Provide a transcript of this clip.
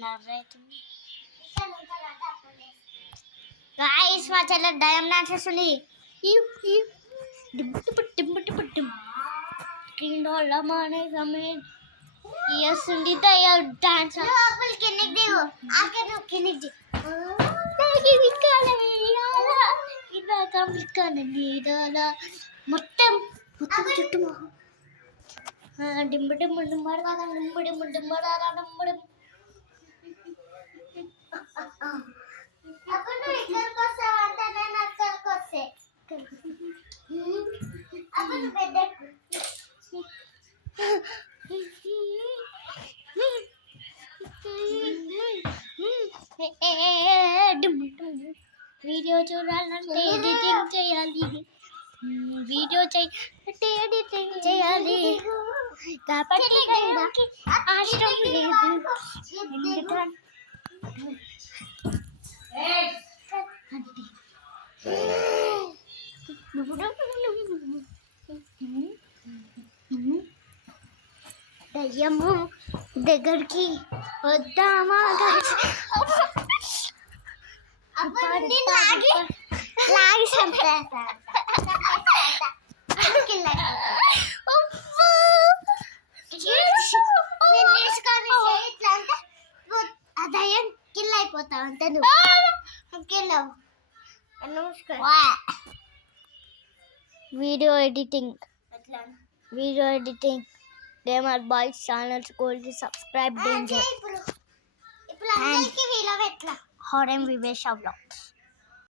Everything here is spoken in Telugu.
బ్లర్ అవుతుంది. గాయ్స్ మా చెల్లె దయ్యం డాన్స్ చేస్తుంది. చేస్తుంది దయ్యం డాన్స్. మొత్తం మొత్తం చుట్టూ డింబు డింబు డింబడ డింబు డింబు డింబడ డింబు వీడియో చూడాలంటే ఎడిటింగ్ చేయాలి. వీడియో చేయాలంటే ఎడిటింగ్ చేయాలి కాబట్టి అవసరం లేదు. దయ్యము దగ్గరికి వద్దామా లాగి చంపేస్తా. దయ్యం కిల్ అయిపోతావు అంతే. నువ్వు కిల్లవు. Video editing gamer boys channels కోల్కి subscribe danger and horror Vivesh vlogs.